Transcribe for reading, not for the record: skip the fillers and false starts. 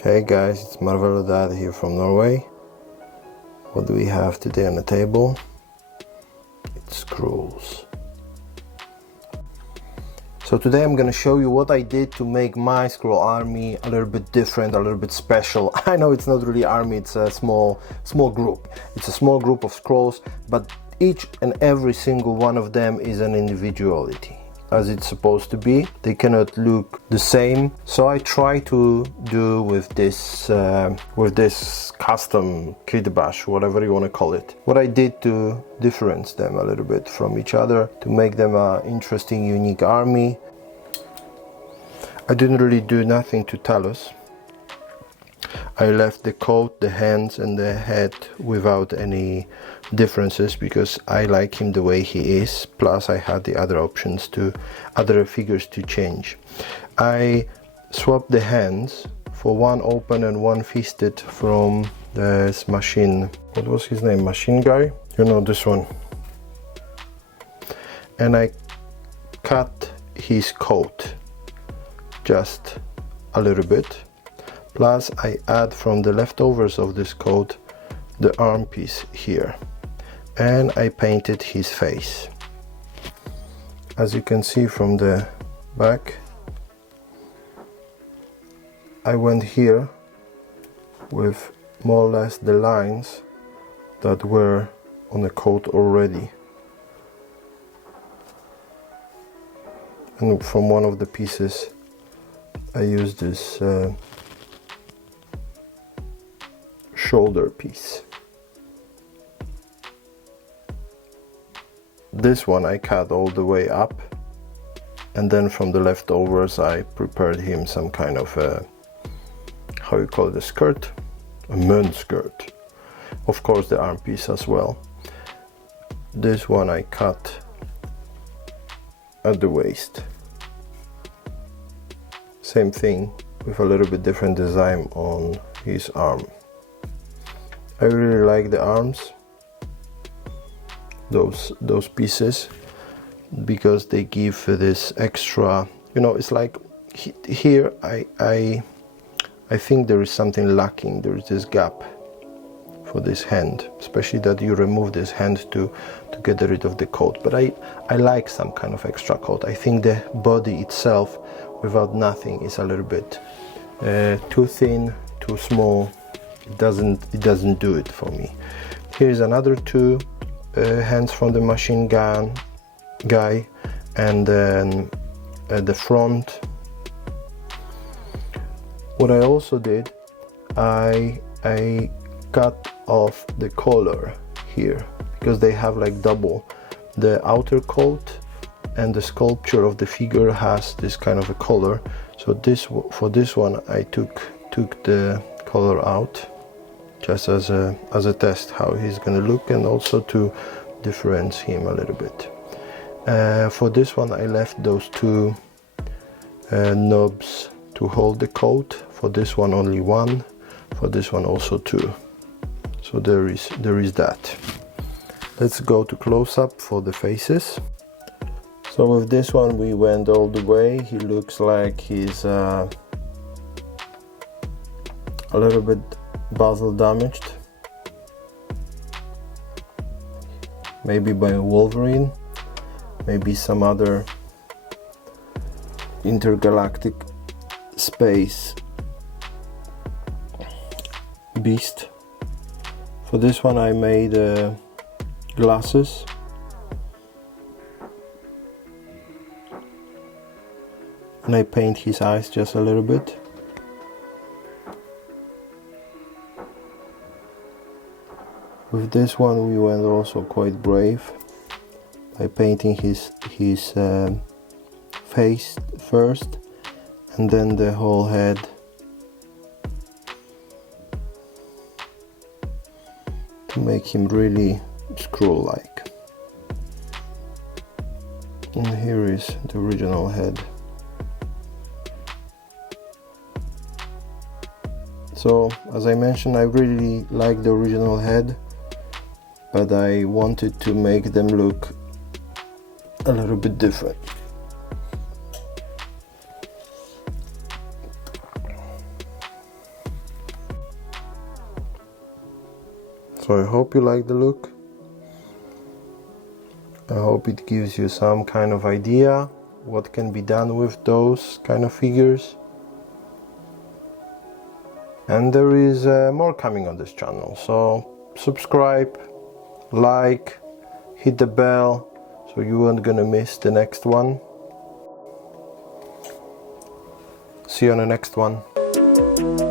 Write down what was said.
Hey guys, it's Marvel Dad here from Norway. What do we have today on the table? It's Skrulls. So today I'm gonna show you what I did to make my Skrull Army a little bit different, a little bit special. I know it's not really army, it's a small group. It's a small group of Skrulls, but each and every single one of them is an individuality, as it's supposed to be. They cannot look the same, so I try to do with this custom kitbash, whatever you want to call it, what I did to differentiate them a little bit from each other, to make them an interesting, unique army. I didn't really do nothing to Talos. I left the coat, the hands and the head without any differences because I like him the way he is, plus I had the other options to other figures to change. I swapped the hands for one open and one fisted from this machine, what was his name, machine guy, you know, this one, and I cut his coat just a little bit. Plus I add from the leftovers of this coat the arm piece here, and I painted his face. As you can see from the back, I went here with more or less the lines that were on the coat already, and from one of the pieces I used this shoulder piece. This one I cut all the way up, and then from the leftovers I prepared him some kind of a, how you call it, a skirt, a men's skirt. Of course the arm piece as well. This one I cut at the waist. Same thing with a little bit different design on his arm. I really like the arms, those pieces, because they give this extra, you know, it's like here I think there is something lacking. There is this gap for this hand, especially that you remove this hand to get rid of the coat, but I like some kind of extra coat. I think the body itself without nothing is a little bit too thin, too small. It doesn't do it for me. Here's another two hands from the machine gun guy, and then at the front, what I also did, I cut off the collar here because they have like double. The outer coat and the sculpture of the figure has this kind of a color. So for this one I took the color out, just as a test how he's gonna look, and also to differentiate him a little bit. For this one I left those two knobs to hold the coat. For this one only one, for this one also two. So there is that. Let's go to close-up for the faces. So with this one we went all the way. He looks like he's a little bit battle damaged, maybe by a Wolverine, maybe some other intergalactic space beast. For this one I made glasses, and I paint his eyes just a little bit. With this one we went also quite brave by painting his face first, and then the whole head. To make him really Skrull-like. And here is the original head. So, as I mentioned, I really like the original head, but I wanted to make them look a little bit different. So I hope you like the look. I hope it gives you some kind of idea what can be done with those kind of figures. And there is more coming on this channel, so subscribe, like, hit the bell so you aren't gonna miss the next one. See you on the next one.